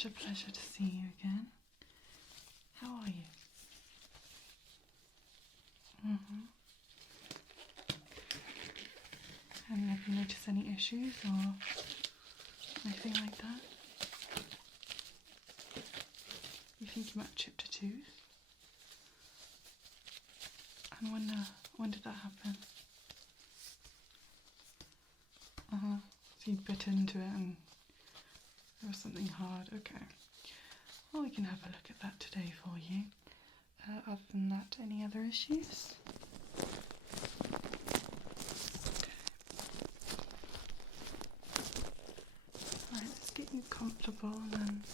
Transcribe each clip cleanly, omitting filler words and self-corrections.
Pleasure to see you again. How are you? And have you noticed any issues or anything like that? You think you might have chipped a tooth? And when did that happen? So you bit into it and there was something hard. Okay. Well, we can have a look at that today for you. Other than that, any other issues? Okay. Right, let's get you comfortable and then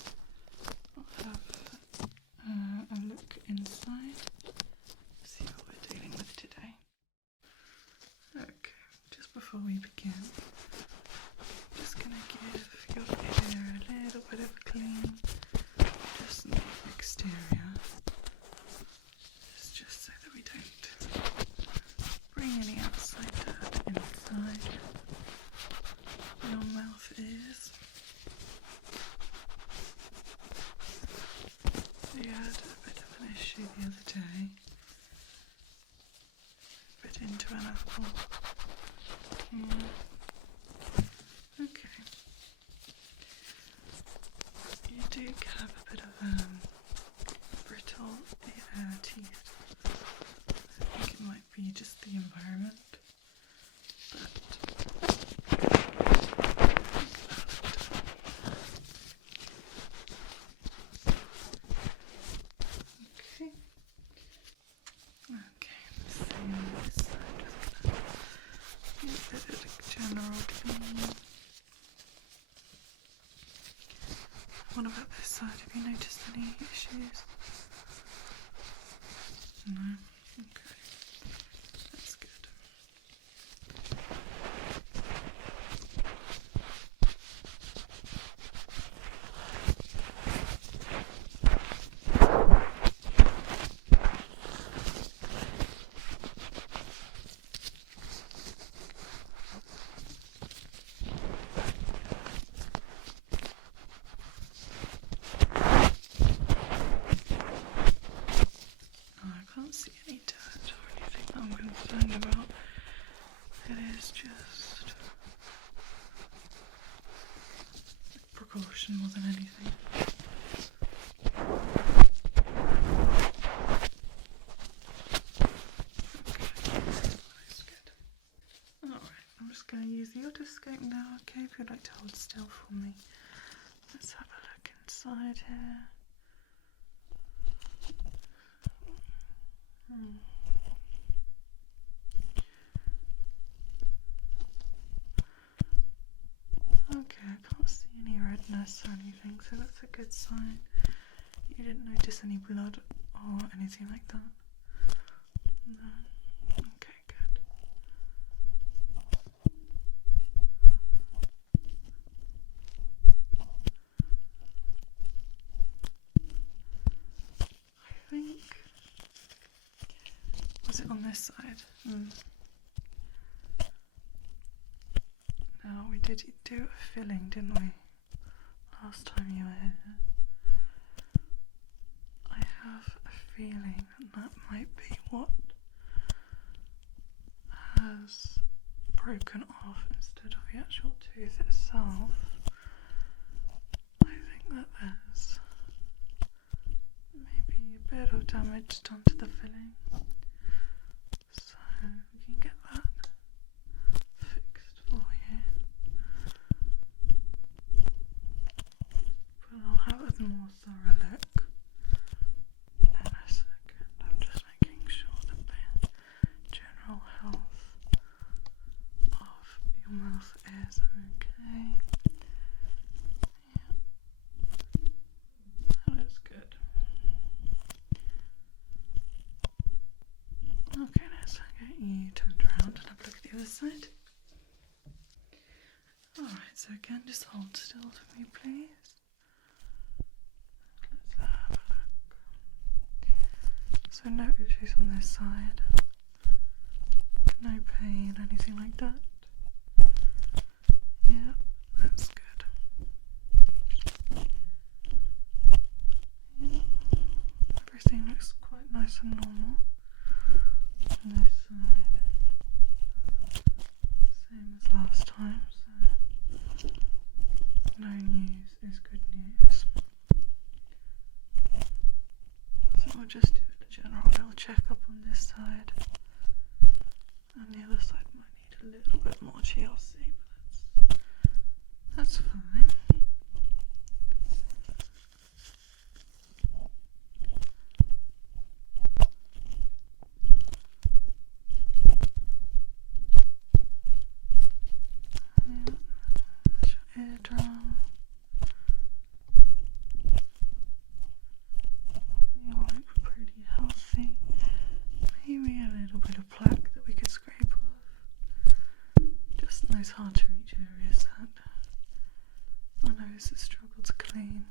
I'll have a look inside. See what we're dealing with today. Okay, just before we begin, I'm just going to give your ear a little bit of a clean. Just the exterior. It's just so that we don't bring any outside dirt inside your mouth is. We had a bit of an issue the other day. Bit into an apple. Okay. You do have a bit of brittle teeth. I think it might be just the environment, Okay. Okay, let's see on this side. Just gonna give it a general clean. What about this side? Have you noticed any issues? No? Okay. That's good. See any dirt or anything that I'm concerned about. It is just a precaution more than anything. Okay, that's good. Alright, I'm just going to use the otoscope now, okay? If you'd like to hold still for me. Let's have a look inside here. Okay, I can't see any redness or anything, so that's a good sign. You didn't notice any blood or anything like that? No? Okay, good. I think... Was it on this side? No, we did do a filling, didn't we? Last time you were here. I have a feeling that might be what has broken off instead of the actual tooth itself. I think that there's maybe a bit of damage done to the filling. So we can get that fixed for you. But I'll have a more thorough look in a second. I'm just making sure that the general health of your mouth is okay. Yeah. That is good. Okay, let's get you turned around and have a look at the other side. Alright, so again, just hold still for me, please. Let's have a look. So no issues on this side. No pain, anything like that. Yeah, that's good. just do a general little check-up on this side. And the other side might need a little bit more TLC, but that's fine. Eardrum. You look pretty healthy. Maybe a little bit of plaque that we could scrape off. Just nice hard to reach areas that my nose has struggled to clean.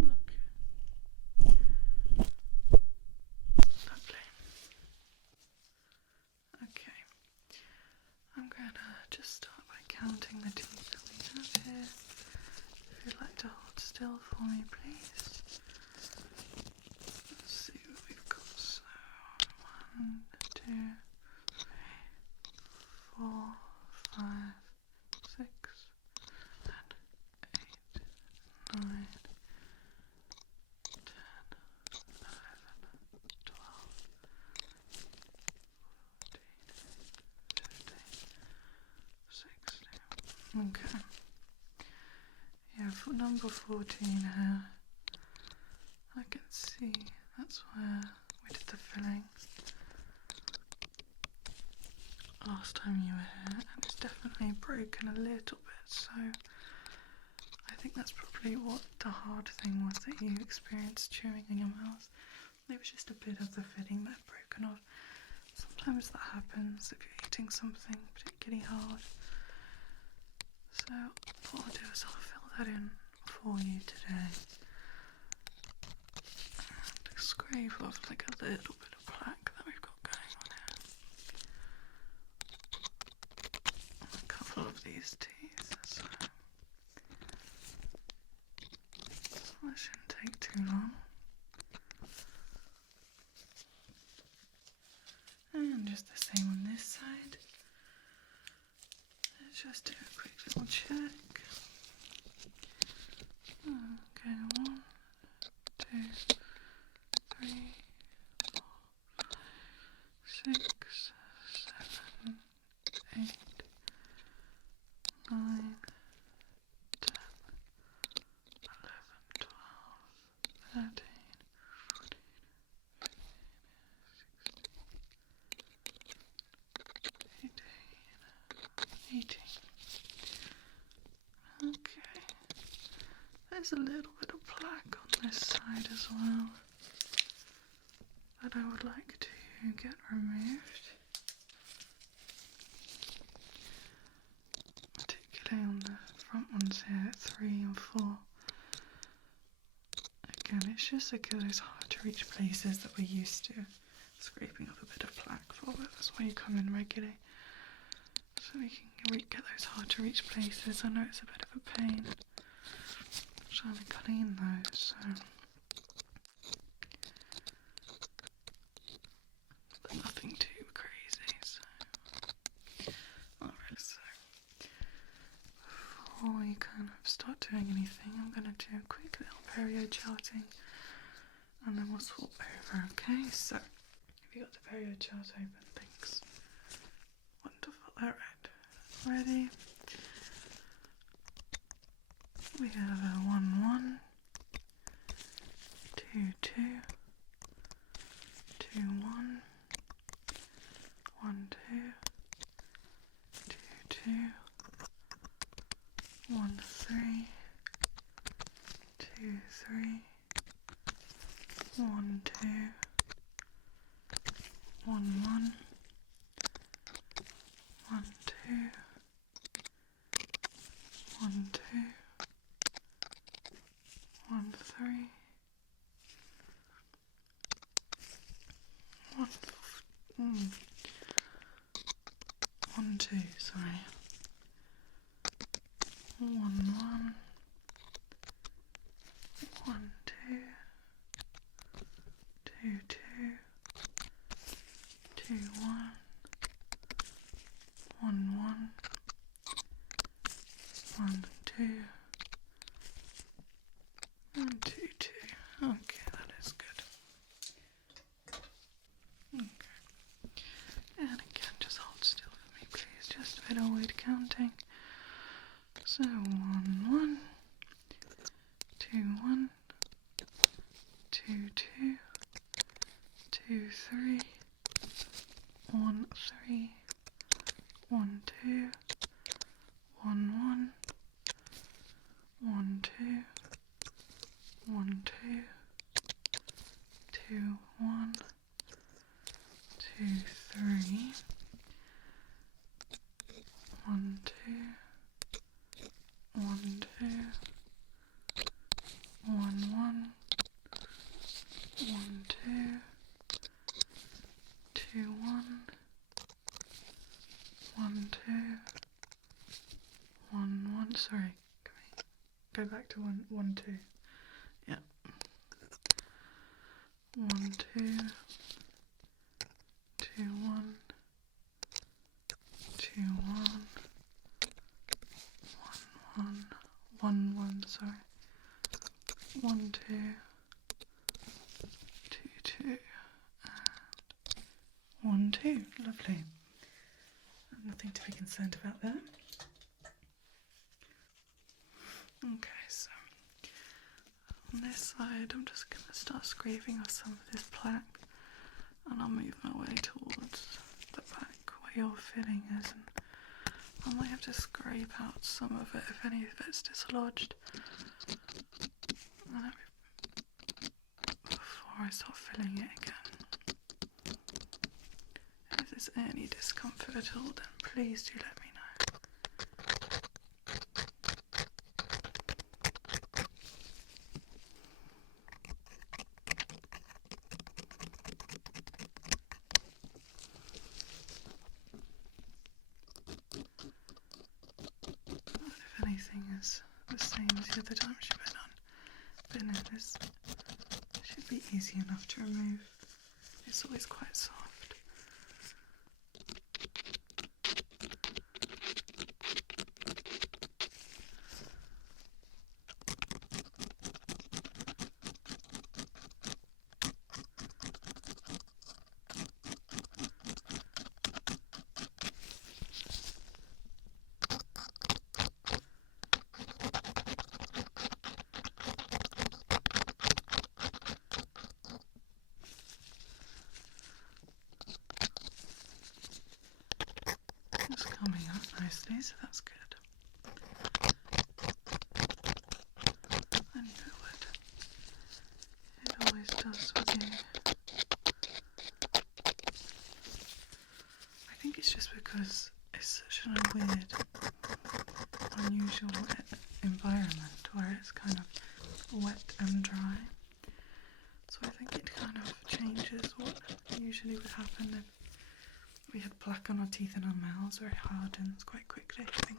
Okay. Lovely. Okay. I'm gonna just start by counting the teeth that we have here. If you'd like to hold still for me, please. Let's see what we've got. So, 1, 2, 3, 4, 5, 6, 7, 8, 9, 10, 11, 12, 14, 15, 16. Okay. Yeah, for number 14 here, I can see that's where we did the filling last time you were here, and it's definitely broken a little bit, so I think that's probably what the hard thing was that you experienced chewing in your mouth. It was just a bit of the filling that had broken off. Sometimes that happens if you're eating something particularly hard. So what I'll do is I'll fill that in for you today and scrape off like a little bit of plaque that we've got going on here. A couple of these teeth, so that shouldn't take too long. And just the same on this side. Let's just do a quick little check. Okay, 1, 2, 3, 4, 6, 7, 8, 9, 10, 11, 12, 13, 14, 15, 18. Okay. There's a little bit of plaque on this side as well that I would like to get removed, particularly on the front ones here at 3 and 4. Again, it's just like those hard to reach places that we're used to scraping up a bit of plaque for, but that's why you come in regularly, so we can get those hard to reach places. I know it's a bit of a pain trying to clean those, so but nothing too crazy. So alright, so before we kind of start doing anything, I'm going to do a quick little Perio Charting and then we'll swap over. Okay, so have you got the Perio chart open? Thanks. Wonderful. Alright, ready? We have a 1, 1, 2, 2, 2, 1, 1, 2, 2, 2, 1, 3, 2, 3, 1, 2, 1, 1, 1, 2, 1, 2, 1, 3, 1, 1, 2, sorry. 1, 1, 1, 2, 2, 2, 2, 1, 1, 1, 1, 2, 1, 2, 2. Okay, that is good. 1, 2, 1, 1, 1, 2, 1, 2, 2, 1, 2, 3, 1, 2, 1, 2, 1, 1, 1, 2, 2, 1, 1, 2, 1, 1, sorry, go back to 1, 1, 2, yeah, 1, 2, 2, 1, 2, 1, 1, 1, 1, sorry, 1, 2, 2, 2, and 1, 2, lovely. Nothing to be concerned about there. Okay, so on this side I'm just going to start scraping off some of this plaque, and I'll move my way towards the back where your filling is, and I might have to scrape out some of it if any of it's dislodged before I start filling it again. If there's any discomfort at all, then please do let me know. If anything is the same as the other times you've been in, this should be easy enough to remove. It's always quite soft. It's coming up nicely, so that's good. I knew it would. It always does with you. I think it's just because it's such a weird, unusual environment where it's kind of wet and dry. So I think it kind of changes what usually would happen if we had plaque on our teeth and our mouths, where it hardens quite quickly, I think,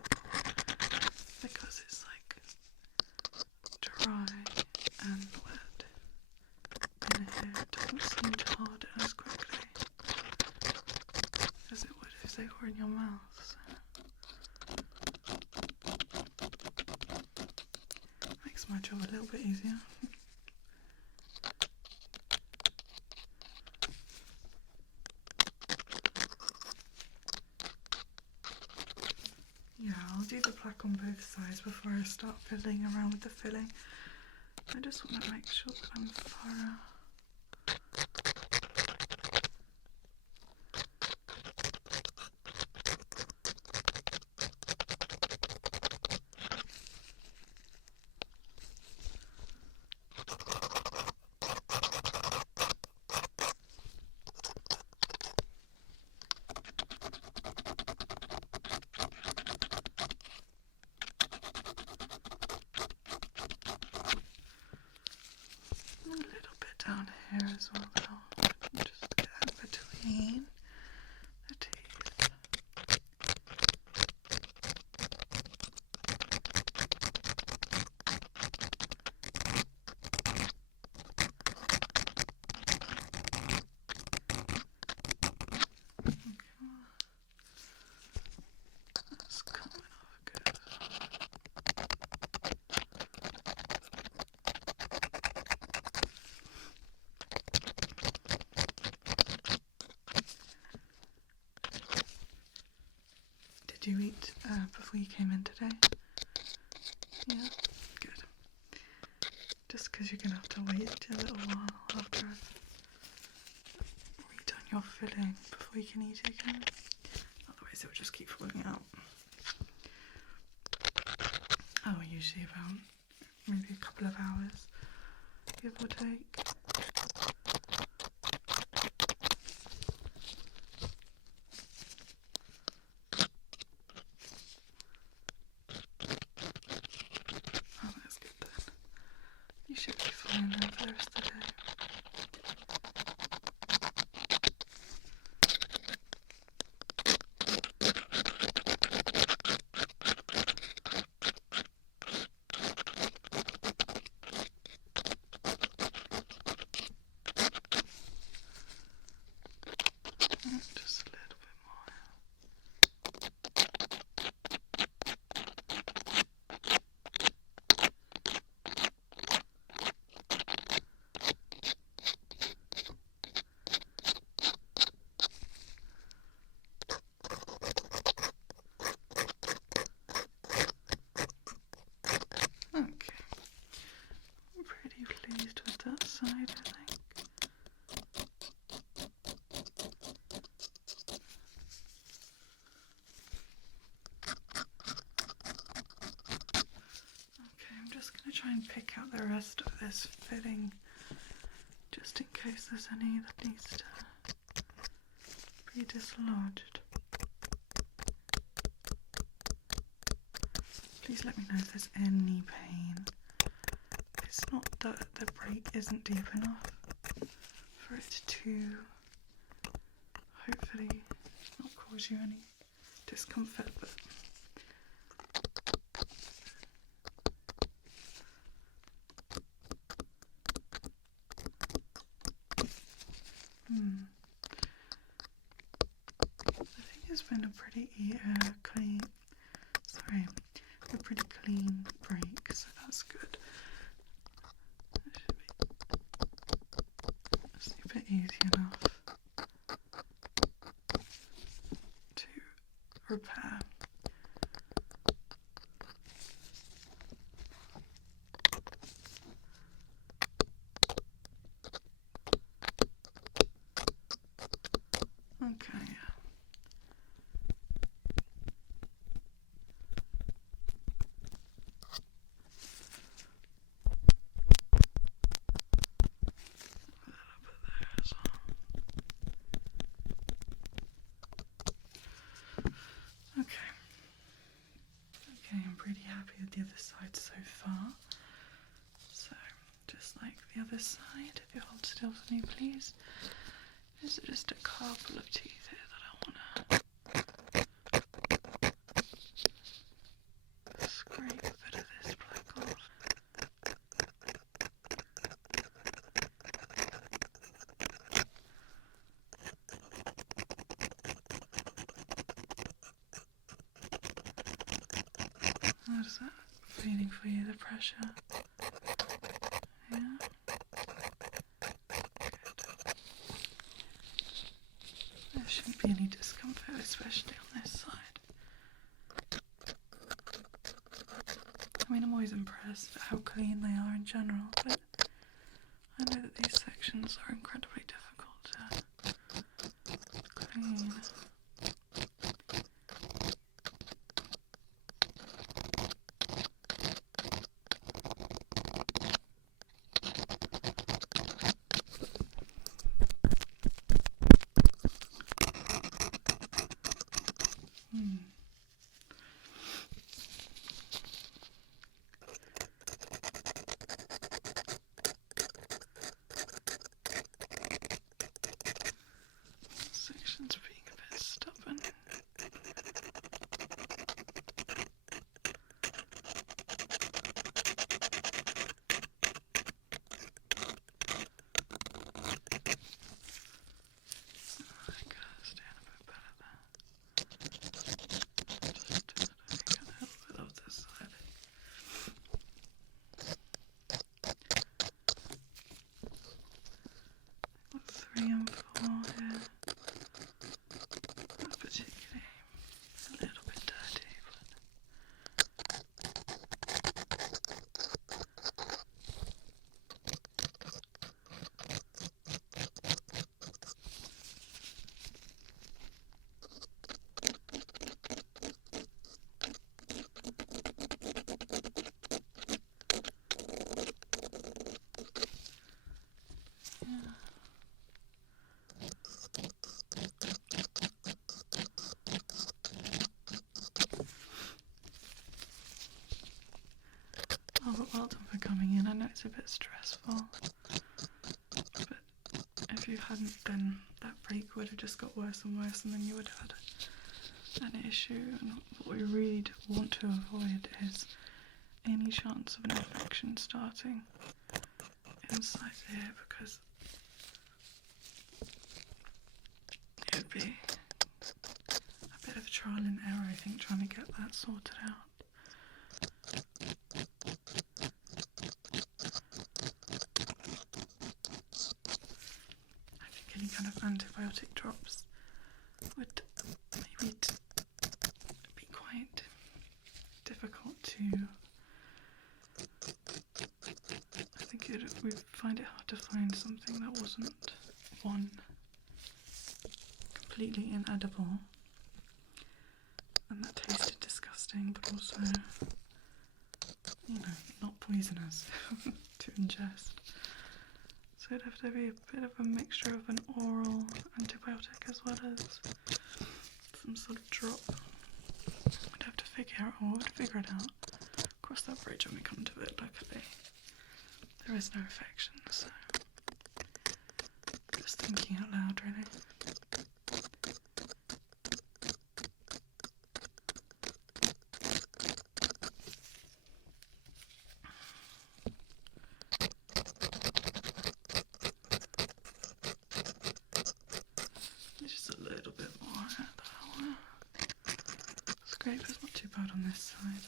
because it's like dry and wet in here. It doesn't seem to harden as quickly as it would if they were in your mouth. So makes my job a little bit easier. Yeah, I'll do the plaque on both sides before I start fiddling around with the filling. I just want to make sure that I'm thorough. Down here as well, just get that between the teeth. Okay. That's coming off good. Did you eat before you came in today? Yeah, good. Just because you're going to have to wait a little while after I've redone your filling before you can eat again. Otherwise it will just keep falling down, maybe a couple of hours, give or take. Oh, that's good then. You should be fine then for the rest of the day. Just a little bit more. Okay, I'm pretty pleased with that side, I think. I'm just going to try and pick out the rest of this fitting, just in case there's any that needs to be dislodged. Please let me know if there's any pain. It's not that the break isn't deep enough for it to hopefully not cause you any discomfort, but I think it's been a pretty pretty clean break, so that's good. That should be easy enough to repair. Okay. Okay, I'm pretty happy with the other side so far. So, just like the other side, if you hold still for me, please. There's just a couple of teeth here that I want to scrape a bit of this black off. How's that feeling for you, the pressure? Yeah? There shouldn't be any discomfort, especially on this side. I mean, I'm always impressed at how clean they are in general, but I know that these sections are incredibly difficult to clean. Section's being a bit stubborn. I think I was doing a bit better there. it's a bit stressful. But if you hadn't, then that break would have just got worse and worse, and then you would have had an issue. And what we really want to avoid is any chance of an infection starting inside here, because it would be a bit of trial and error, I think, trying to get that sorted out. I think any kind of antibiotic drops would maybe be quite difficult to... I think we'd find it hard to find something that wasn't, one, completely inedible and that tasted disgusting, but also, you know, not poisonous to ingest. So it'd have to be a bit of a mixture of an oral antibiotic as well as some sort of drop. We'd have to figure it out. Cross that bridge when we come to it. Luckily, there is no infection, so just thinking out loud, really. Just a little bit more at that. Scraper's not too bad on this side.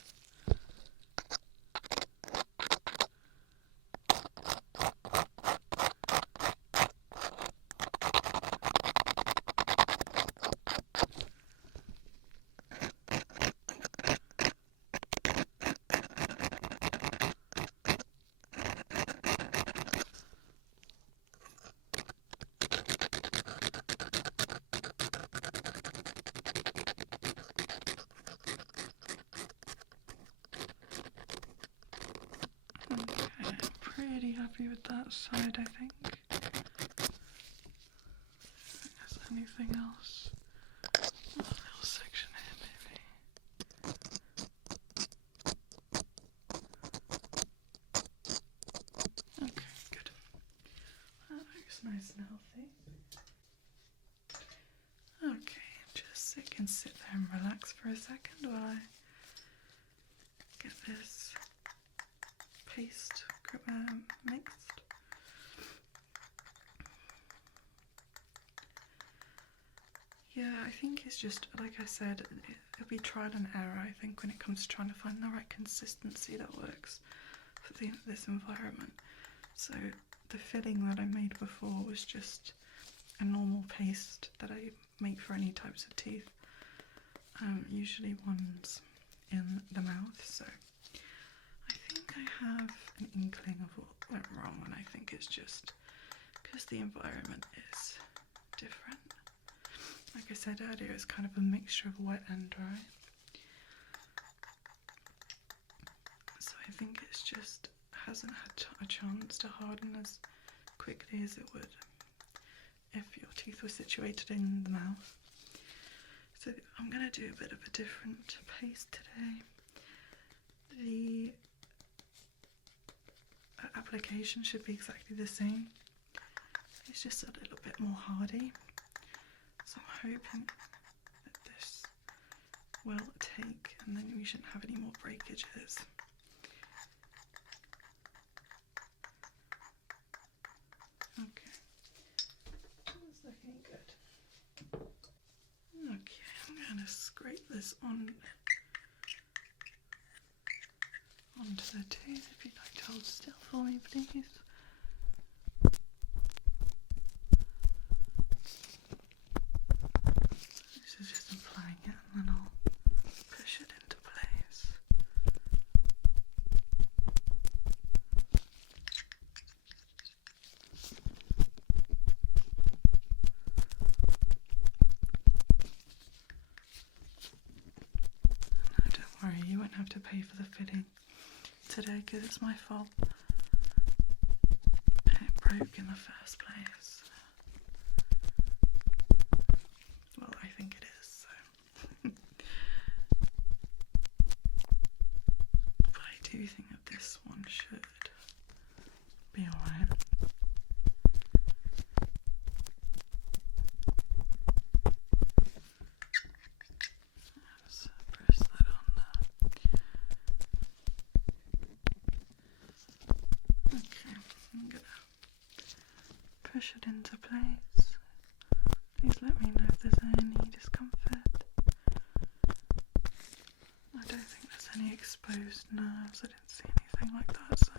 Pretty happy with that side, I think. Is there anything else? A little section here, maybe. Okay, good. That looks nice and healthy. Okay, just so you can sit there and relax for a second while I get this paste mixed. Yeah, I think it's just, like I said, it'll be trial and error, I think, when it comes to trying to find the right consistency that works for this environment. So the filling that I made before was just a normal paste that I make for any types of teeth, usually ones in the mouth, so I think I have an inkling of what went wrong, and I think it's just because the environment is different. Like I said earlier, it's kind of a mixture of wet and dry. So I think it's just hasn't had a chance to harden as quickly as it would if your teeth were situated in the mouth. So I'm going to do a bit of a different paste today. The application should be exactly the same. It's just a little bit more hardy. So I'm hoping that this will take, and then we shouldn't have any more breakages. Okay, that's looking good. Okay, I'm going to scrape this onto the tooth. If you'd like to hold still for me, please. This is just applying it, and then I'll push it into place. No, don't worry, you won't have to pay for the fitting today because it's my fault. It broke in the first place. Well, I think it is, so. But I do think that this one should be alright. Just press that on there. Okay, I'm gonna push it into place. Please let me know if there's any discomfort. I don't think there's any exposed nerves. I didn't see anything like that, so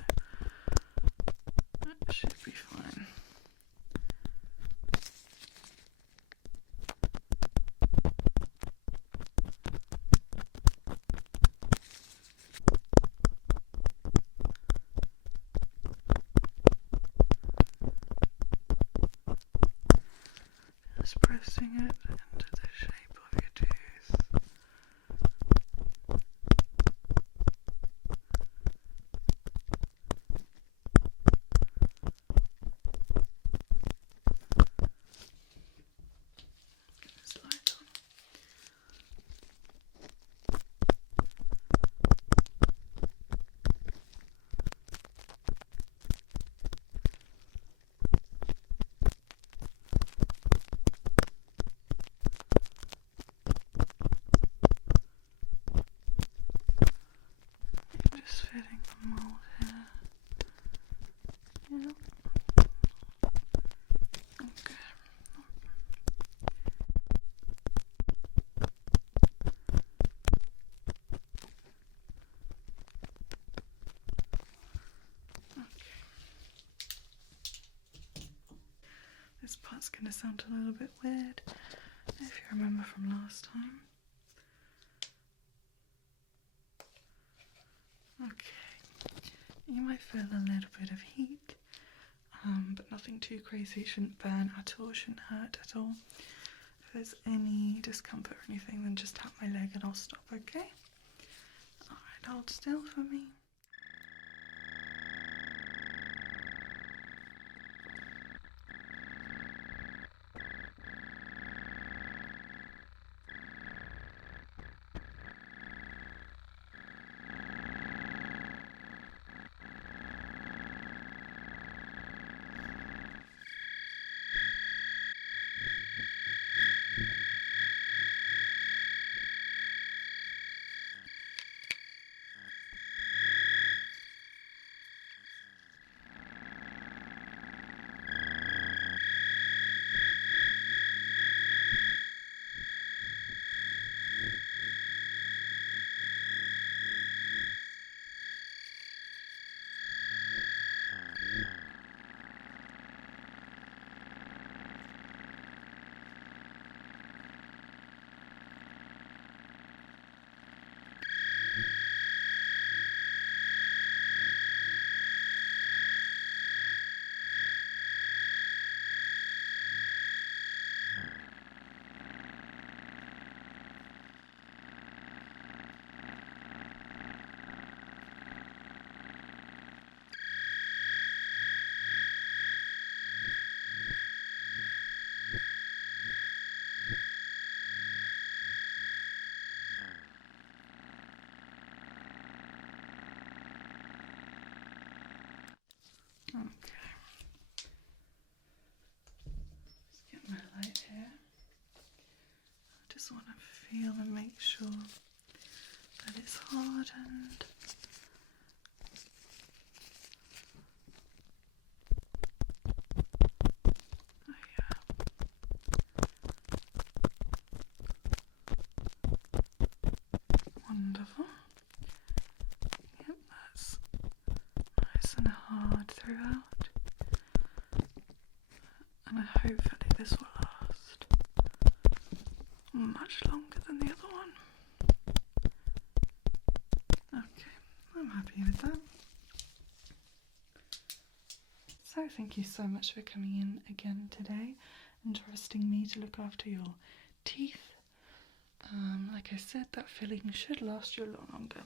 it should be fine. Just pressing it into the shape of your tooth. Get this light on. Just fitting the mold here. Yep. Okay. This part's going to sound a little bit weird, if you remember from last time. Okay, you might feel a little bit of heat, but nothing too crazy. It shouldn't burn at all, shouldn't hurt at all. If there's any discomfort or anything, then just tap my leg and I'll stop, okay? Alright, hold still for me. Okay. Let's get my light here. I just want to feel and make sure that it's hardened. Oh yeah. Wonderful. Yep, that's nice and hard throughout. And hopefully this will last much longer than the other one. Okay, I'm happy with that. So thank you so much for coming in again today and trusting me to look after your teeth. Like I said, that filling should last you a lot longer.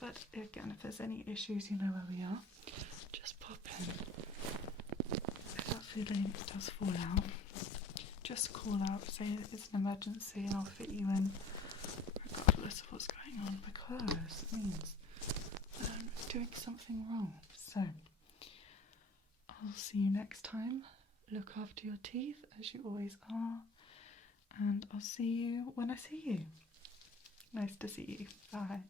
But again, if there's any issues, you know where we are. Just pop in. If that filling does fall out, just call out, say it's an emergency, and I'll fit you in regardless of what's going on, because it means that I'm doing something wrong. So I'll see you next time. Look after your teeth as you always are, and I'll see you when I see you. Nice to see you. Bye.